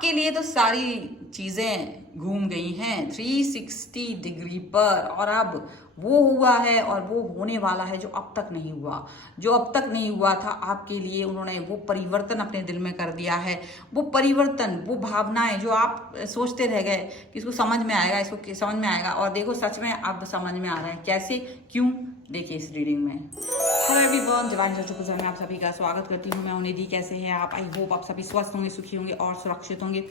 आपके लिए तो सारी चीजें घूम गई हैं 360 डिग्री पर, और अब वो हुआ है और वो होने वाला है जो अब तक नहीं हुआ। जो अब तक नहीं हुआ था आपके लिए, उन्होंने वो परिवर्तन अपने दिल में कर दिया है। वो परिवर्तन, वो भावनाएं जो आप सोचते रह गए कि इसको समझ में आएगा, इसको समझ में आएगा, और देखो सच में अब समझ में आ रहा है। कैसे, क्यों, देखिए इस रीडिंग में। हेलो एवरीवन, डिवाइन चतुर्भुज में आप सभी का स्वागत करती हूँ मैं उनिधि। कैसे हैं आप? आई होप आप सभी स्वस्थ होंगे, सुखी होंगे और सुरक्षित होंगे।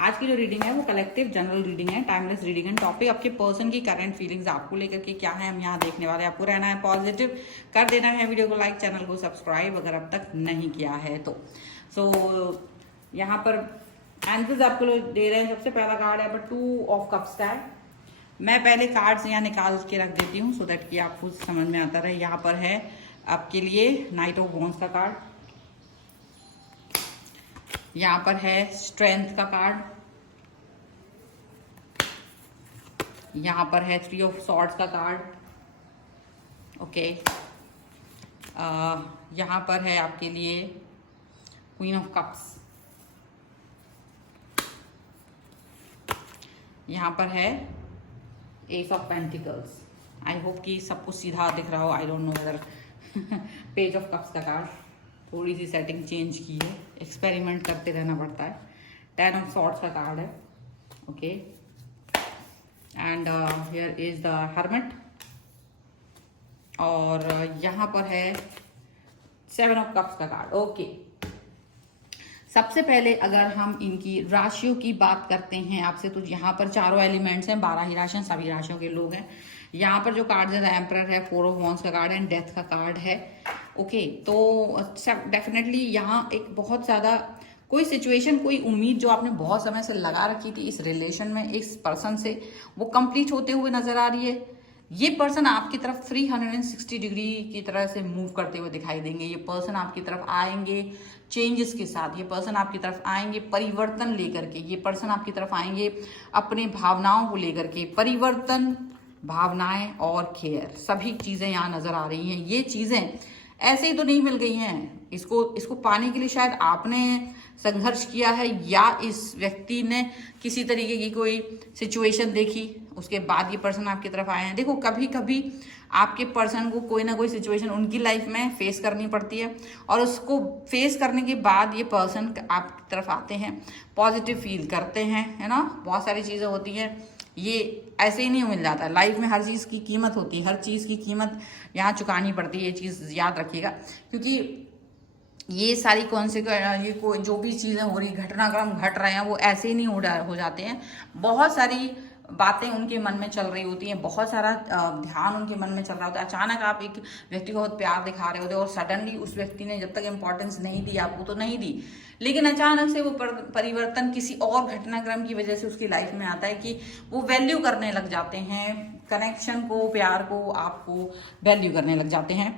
आज की जो रीडिंग है वो कलेक्टिव जनरल रीडिंग है, टाइमलेस रीडिंग है। टॉपिक आपके पर्सन की करंट फीलिंग्स आपको लेकर के क्या है हम यहाँ देखने वाले हैं। आपको रहना है पॉजिटिव, कर देना है वीडियो को लाइक, चैनल को सब्सक्राइब अगर अब तक नहीं किया है तो। सो यहाँ पर आंसर्स आपको दे रहे हैं। सबसे पहला कार्ड है पर 2 ऑफ कप्स का है। मैं पहले कार्ड्स यहाँ निकाल के रख देती हूँ सो दैट कि आपको समझ में आता रहे। यहाँ पर है आपके लिए नाइट ऑफ वॉन्ड्स का कार्ड, यहाँ पर है स्ट्रेंथ का कार्ड, यहाँ पर है 3 ऑफ सॉर्ड्स का कार्ड, ओके। यहाँ पर है आपके लिए क्वीन ऑफ कप्स, यहाँ पर है S of pentacles. I hope कि सब कुछ सीधा दिख रहा हो। I don't know whether page of cups का कार्ड, थोड़ी सी सेटिंग चेंज की है, एक्सपेरिमेंट करते रहना पड़ता है। 10 ऑफ सॉर्ड्स का कार्ड है, okay. And here is the hermit, और यहाँ पर है 7 ऑफ कप्स का कार्ड, ओके। सबसे पहले अगर हम इनकी राशियों की बात करते हैं आपसे, तो यहाँ पर चारों एलिमेंट्स हैं, 12 ही राशियां, सभी राशियों के लोग हैं। यहाँ पर जो कार्ड है एम्परर है, 4 ऑफ वॉन्ड्स का कार्ड है, डेथ का कार्ड है, ओके। तो डेफिनेटली यहाँ एक बहुत ज़्यादा कोई सिचुएशन, कोई उम्मीद जो आपने बहुत समय से लगा रखी थी इस रिलेशन में, इस पर्सन से, वो कंप्लीट होते हुए नजर आ रही है। ये पर्सन आपकी तरफ 360 डिग्री की तरह से मूव करते हुए दिखाई देंगे। ये पर्सन आपकी तरफ आएंगे चेंजेस के साथ, ये पर्सन आपकी तरफ आएंगे परिवर्तन लेकर के, ये पर्सन आपकी तरफ आएंगे अपने भावनाओं को लेकर के। परिवर्तन, भावनाएं और केयर, सभी चीजें यहाँ नजर आ रही हैं। ये चीजें ऐसे ही तो नहीं मिल गई हैं। इसको पाने के लिए शायद आपने संघर्ष किया है, या इस व्यक्ति ने किसी तरीके की कोई सिचुएशन देखी, उसके बाद ये पर्सन आपकी तरफ आए हैं। देखो कभी कभी आपके पर्सन को कोई ना कोई सिचुएशन उनकी लाइफ में फेस करनी पड़ती है, और उसको फेस करने के बाद ये पर्सन आपकी तरफ आते हैं, पॉजिटिव फील करते हैं, है ना। बहुत सारी चीज़ें होती हैं, ये ऐसे ही नहीं मिल जाता है। लाइफ में हर चीज़ की कीमत होती है, हर चीज़ की कीमत यहाँ चुकानी पड़ती है। ये चीज़ याद रखिएगा, क्योंकि ये सारी ये जो भी चीज़ें हो रही, घटनाक्रम घट रहे हैं, वो ऐसे ही नहीं हो जाते हैं। बहुत सारी बातें उनके मन में चल रही होती हैं, बहुत सारा ध्यान उनके मन में चल रहा होता है। अचानक आप एक व्यक्ति को बहुत प्यार दिखा रहे होते हैं, और सडनली उस व्यक्ति ने जब तक इम्पोर्टेंस नहीं दी आपको तो नहीं दी, लेकिन अचानक से वो परिवर्तन किसी और घटनाक्रम की वजह से उसकी लाइफ में आता है कि वो वैल्यू करने लग जाते हैं कनेक्शन को, प्यार को, आपको वैल्यू करने लग जाते हैं।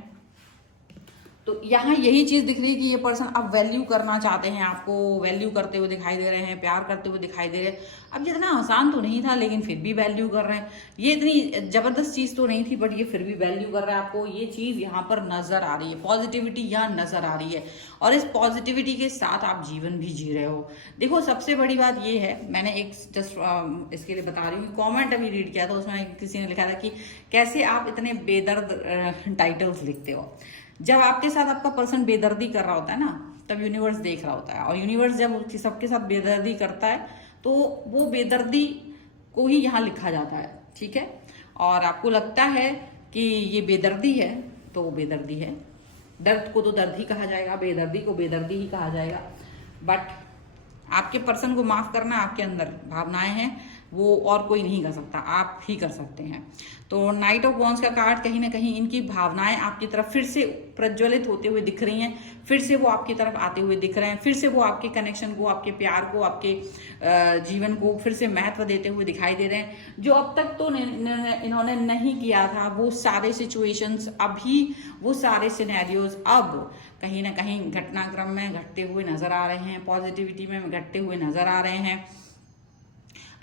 तो यहाँ यही चीज दिख रही है कि ये पर्सन अब वैल्यू करना चाहते हैं, आपको वैल्यू करते हुए दिखाई दे रहे हैं, प्यार करते हुए दिखाई दे रहे हैं। अब जितना आसान तो नहीं था, लेकिन फिर भी वैल्यू कर रहे हैं। ये इतनी जबरदस्त चीज तो नहीं थी, बट ये फिर भी वैल्यू कर रहा है आपको। ये चीज यहाँ पर नजर आ रही है, पॉजिटिविटी यहाँ नजर आ रही है, और इस पॉजिटिविटी के साथ आप जीवन भी जी रहे हो। देखो सबसे बड़ी बात ये है, मैंने एक जस्ट इसके लिए बता रही हूँ, कॉमेंट अभी रीड किया था, उसमें किसी ने लिखा था कि कैसे आप इतने बेदर्द टाइटल्स लिखते हो। जब आपके साथ आपका पर्सन बेदर्दी कर रहा होता है ना, तब यूनिवर्स देख रहा होता है, और यूनिवर्स जब सबके साथ बेदर्दी करता है तो वो बेदर्दी को ही यहाँ लिखा जाता है, ठीक है। और आपको लगता है कि ये बेदर्दी है तो वो बेदर्दी है। दर्द को तो दर्द ही कहा जाएगा, बेदर्दी को बेदर्दी ही कहा जाएगा। बट आपके पर्सन को माफ करना आपके अंदर भावनाएं हैं, वो और कोई नहीं कर सकता, आप ही कर सकते हैं। तो नाइट ऑफ वॉन्ड्स का कार्ड कहीं ना कहीं इनकी भावनाएं आपकी तरफ फिर से प्रज्वलित होते हुए दिख रही हैं, फिर से वो आपकी तरफ आते हुए दिख रहे हैं, फिर से वो आपके कनेक्शन को, आपके प्यार को, आपके जीवन को फिर से महत्व देते हुए दिखाई दे रहे हैं। जो अब तक तो इन्होंने नहीं किया था, वो सारे सिचुएशंस अभी, वो सारे सिनेरियोज अब कहीं ना कहीं घटनाक्रम में घटते हुए नजर आ रहे हैं, पॉजिटिविटी में घटते हुए नजर आ रहे हैं।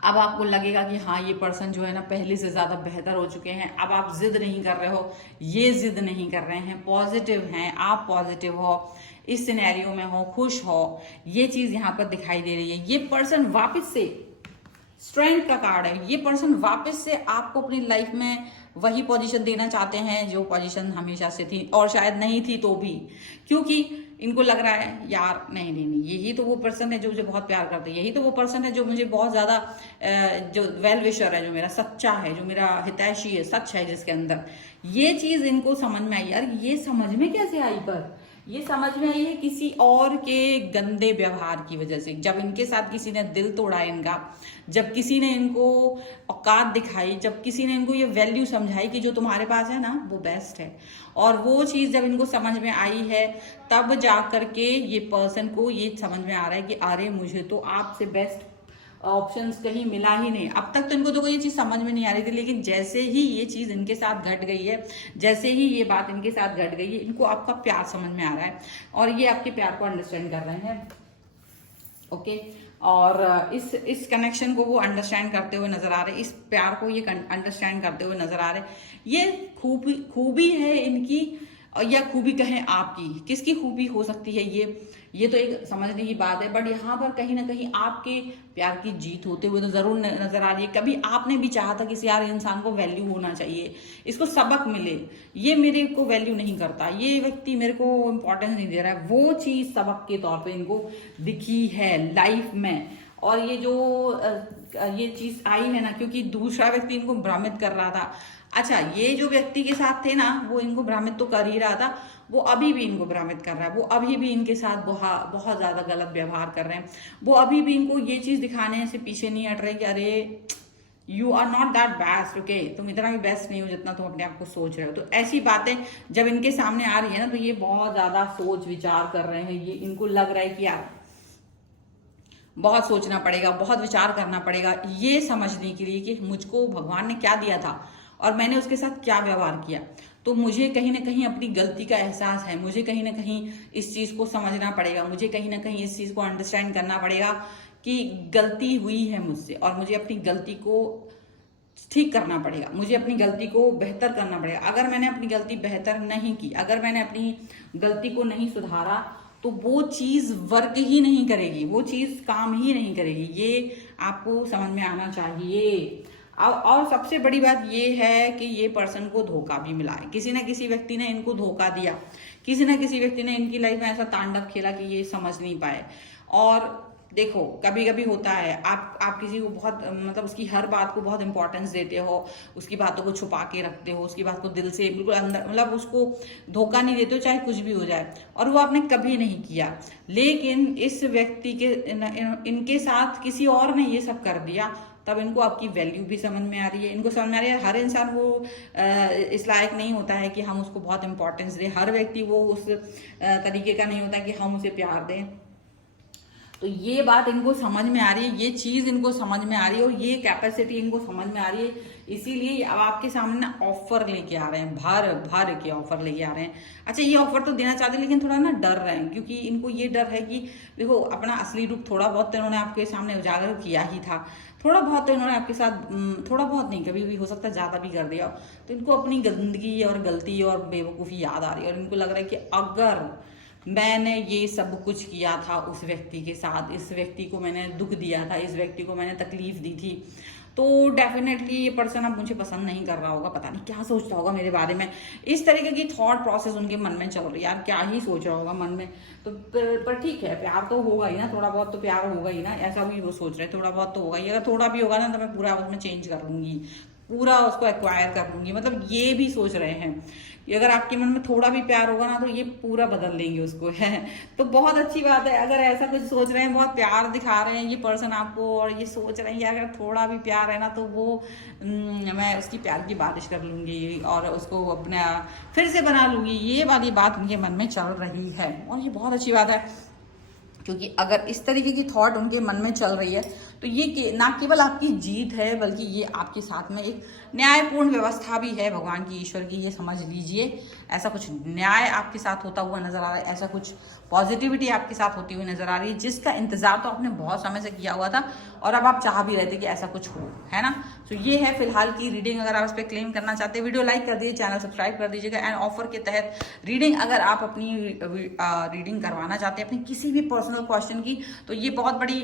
अब आपको लगेगा कि हाँ ये पर्सन जो है ना पहले से ज्यादा बेहतर हो चुके हैं। अब आप जिद नहीं कर रहे हो, ये जिद नहीं कर रहे हैं, पॉजिटिव हैं, आप पॉजिटिव हो। इस सिनेरियो में हो, खुश हो, ये चीज यहाँ पर दिखाई दे रही है। ये पर्सन वापस से स्ट्रेंथ का कार्ड है, ये पर्सन वापस से आपको अपनी लाइफ में वही पोजीशन देना चाहते हैं जो पोजीशन हमेशा से थी, और शायद नहीं थी तो भी, क्योंकि इनको लग रहा है यार नहीं नहीं नहीं, यही तो वो पर्सन है जो मुझे बहुत प्यार करते हैं, यही तो वो पर्सन है जो मुझे बहुत ज्यादा जो वेल विशर है, जो मेरा सच्चा है, जो मेरा हितैषी है, सच है जिसके अंदर। ये चीज इनको समझ में आई। यार ये समझ में कैसे आई? पर ये समझ में आई है किसी और के गंदे व्यवहार की वजह से। जब इनके साथ किसी ने दिल तोड़ा इनका, जब किसी ने इनको औकात दिखाई, जब किसी ने इनको ये वैल्यू समझाई कि जो तुम्हारे पास है ना वो बेस्ट है, और वो चीज जब इनको समझ में आई है, तब जा करके ये पर्सन को ये समझ में आ रहा है कि अरे मुझे तो आपसे बेस्ट ऑप्शंस कहीं मिला ही नहीं। अब तक तो इनको तो कोई ये चीज समझ में नहीं आ रही थी, लेकिन जैसे ही ये चीज इनके साथ घट गई है, जैसे ही ये बात इनके साथ घट गई है, इनको आपका प्यार समझ में आ रहा है और ये आपके प्यार को अंडरस्टैंड कर रहे हैं। ओके, और इस कनेक्शन को वो अंडरस्टैंड करते हुए नजर आ रहे, इस प्यार को ये अंडरस्टैंड करते हुए नजर आ रहे। ये खूबी है इनकी, या खूबी कहें आपकी, किसकी खूबी हो सकती है ये तो एक समझने की बात है। बट यहाँ पर कहीं ना कहीं आपके प्यार की जीत होते हुए तो जरूर नजर आ रही है। कभी आपने भी चाहा था किसी यार इंसान को वैल्यू होना चाहिए, इसको सबक मिले, ये मेरे को वैल्यू नहीं करता, ये व्यक्ति मेरे को इंपॉर्टेंस नहीं दे रहा है, वो चीज सबक के तौर पे इनको दिखी है लाइफ में। और ये जो ये चीज आई है ना, क्योंकि दूसरा व्यक्ति इनको भ्रमित कर रहा था। अच्छा, ये जो व्यक्ति के साथ थे ना, वो इनको भ्रमित तो कर ही रहा था, वो अभी भी इनको भ्रमित कर रहा है, वो अभी भी इनके साथ बहुत ज्यादा गलत व्यवहार कर रहे हैं, वो अभी भी इनको ये चीज दिखाने से पीछे नहीं हट रहे कि अरे you are not that best, okay, तुम इतना भी बेस्ट नहीं हो जितना तुम अपने आप को सोच रहे हो। तो ऐसी बातें जब इनके सामने आ रही है ना, तो ये बहुत ज्यादा सोच विचार कर रहे हैं। ये इनको लग रहा है कि यार बहुत सोचना पड़ेगा, बहुत विचार करना पड़ेगा ये समझने के लिए कि मुझको भगवान ने क्या दिया था और मैंने उसके साथ क्या व्यवहार किया। तो मुझे कहीं ना कहीं अपनी गलती का एहसास है, मुझे कहीं ना कहीं इस चीज को समझना पड़ेगा, मुझे कहीं ना कहीं इस चीज को अंडरस्टैंड करना पड़ेगा कि गलती हुई है मुझसे और मुझे अपनी गलती को ठीक करना पड़ेगा, मुझे अपनी गलती को बेहतर करना पड़ेगा। अगर मैंने अपनी गलती बेहतर नहीं की, अगर मैंने अपनी गलती को नहीं सुधारा, तो वो चीज वर्क ही नहीं करेगी, वो चीज काम ही नहीं करेगी। ये आपको समझ में आना चाहिए। और सबसे बड़ी बात ये है कि ये पर्सन को धोखा भी मिला है, किसी ना किसी व्यक्ति ने इनको धोखा दिया, किसी ना किसी व्यक्ति ने इनकी लाइफ में ऐसा तांडव खेला कि ये समझ नहीं पाए। और देखो कभी कभी होता है, आप किसी को बहुत मतलब उसकी हर बात को बहुत इंपॉर्टेंस देते हो, उसकी बातों को छुपा के रखते हो, उसकी बात को दिल से बिल्कुल अंदर मतलब उसको धोखा नहीं देते हो, चाहे कुछ भी हो जाए, और वो आपने कभी नहीं किया। लेकिन इस व्यक्ति के इनके साथ किसी और ने ये सब कर दिया, तब इनको आपकी वैल्यू भी समझ में आ रही है। इनको समझ में आ रही है हर इंसान वो इस लायक नहीं होता है कि हम उसको बहुत इंपॉर्टेंस दें, हर व्यक्ति वो उस तरीके का नहीं होता कि हम उसे प्यार दें। तो ये बात इनको समझ में आ रही है, ये चीज इनको समझ में आ रही है और ये कैपेसिटी इनको समझ में आ रही है। इसीलिए अब आपके सामने ना ऑफर लेके आ रहे हैं, भर के ऑफर लेके आ रहे हैं। अच्छा, ये ऑफर तो देना चाहते हैं लेकिन थोड़ा ना डर रहे हैं, क्योंकि इनको ये डर है कि देखो अपना असली रूप थोड़ा बहुत तो इन्होंने आपके सामने उजागर किया ही था, थोड़ा बहुत तो इन्होंने आपके साथ, थोड़ा बहुत नहीं, कभी भी हो सकता है ज्यादा भी कर दिया। तो इनको अपनी गंदगी और गलती और बेवकूफ़ी याद आ रही है और इनको लग रहा है कि अगर मैंने ये सब कुछ किया था उस व्यक्ति के साथ, इस व्यक्ति को मैंने दुख दिया था, इस व्यक्ति को मैंने तकलीफ दी थी, तो डेफिनेटली ये पर्सन अब मुझे पसंद नहीं कर रहा होगा, पता नहीं क्या सोचता होगा मेरे बारे में। इस तरीके की थॉट प्रोसेस उनके मन में चल रही है, यार क्या ही सोच रहा होगा मन में। तो पर ठीक है, प्यार तो होगा ही ना, थोड़ा बहुत तो प्यार होगा ही ना, ऐसा भी वो सोच रहे, थोड़ा बहुत तो होगा ही। अगर थोड़ा भी होगा ना तो मैं पूरा उसमें चेंज कर लूंगी, पूरा उसको एक्वायर कर लूंगी, मतलब ये भी सोच रहे हैं। अगर आपके मन में थोड़ा भी प्यार होगा ना तो ये पूरा बदल देंगे उसको, है। तो बहुत अच्छी बात है, अगर ऐसा कुछ सोच रहे हैं, बहुत प्यार दिखा रहे हैं ये पर्सन आपको, और ये सोच रहे हैं अगर थोड़ा भी प्यार है ना तो वो मैं उसकी प्यार की बारिश कर लूंगी और उसको अपना फिर से बना लूंगी, ये वाली बात उनके मन में चल रही है। और ये बहुत अच्छी बात है, क्योंकि अगर इस तरीके की थॉट उनके मन में चल रही है तो ये ना केवल आपकी जीत है, बल्कि ये आपके साथ में एक न्यायपूर्ण व्यवस्था भी है भगवान की, ईश्वर की, ये समझ लीजिए। ऐसा कुछ न्याय आपके साथ होता हुआ नजर आ रहा है, ऐसा कुछ पॉजिटिविटी आपके साथ होती हुई नजर आ रही है, जिसका इंतजार तो आपने बहुत समय से किया हुआ था और अब आप चाह भी रहे थे कि ऐसा कुछ हो, है ना। तो ये है फिलहाल की रीडिंग। अगर आप इस पर क्लेम करना चाहते हैं, वीडियो लाइक कर दीजिए, चैनल सब्सक्राइब कर दीजिएगा। एंड ऑफर के तहत रीडिंग अगर आप अपनी रीडिंग करवाना चाहते हैं अपनी किसी भी पर्सनल क्वेश्चन की, तो ये बहुत बड़ी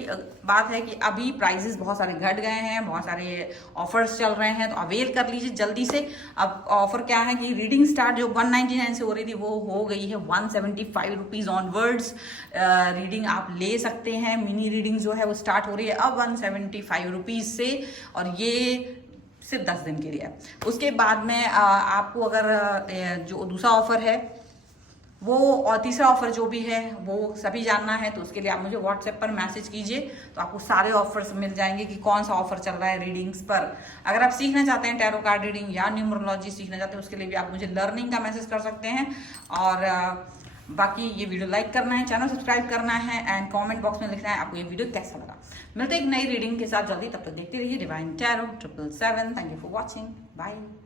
बात है कि अभी प्राइजेस बहुत सारे घट गए हैं, बहुत सारे ऑफर्स चल रहे हैं, तो अवेल कर लीजिए जल्दी से। अब ऑफर क्या है कि रीडिंग स्टार्ट जो 199 से हो रही थी वो हो गई है 175 रुपीज ऑनवर्ड्स। रीडिंग आप ले सकते हैं, मिनी रीडिंग जो है वो स्टार्ट हो रही है अब 175 रुपीज से, और ये सिर्फ 10 दिन के लिए है। उसके बाद में आपको अगर जो दूसरा ऑफर है वो और तीसरा ऑफर जो भी है वो सभी जानना है, तो उसके लिए आप मुझे व्हाट्सएप पर मैसेज कीजिए, तो आपको सारे ऑफर्स मिल जाएंगे कि कौन सा ऑफर चल रहा है रीडिंग्स पर। अगर आप सीखना चाहते हैं टैरो कार्ड रीडिंग या न्यूमरोलॉजी सीखना चाहते हैं, उसके लिए भी आप मुझे लर्निंग का मैसेज कर सकते हैं। और बाकी ये वीडियो लाइक करना है, चैनल सब्सक्राइब करना है एंड कमेंट बॉक्स में लिखना है आपको ये वीडियो कैसा लगा। मिलते हैं एक नई रीडिंग के साथ जल्दी, तब तक देखते रहिए divine tarot 777। Thank you for watching, bye.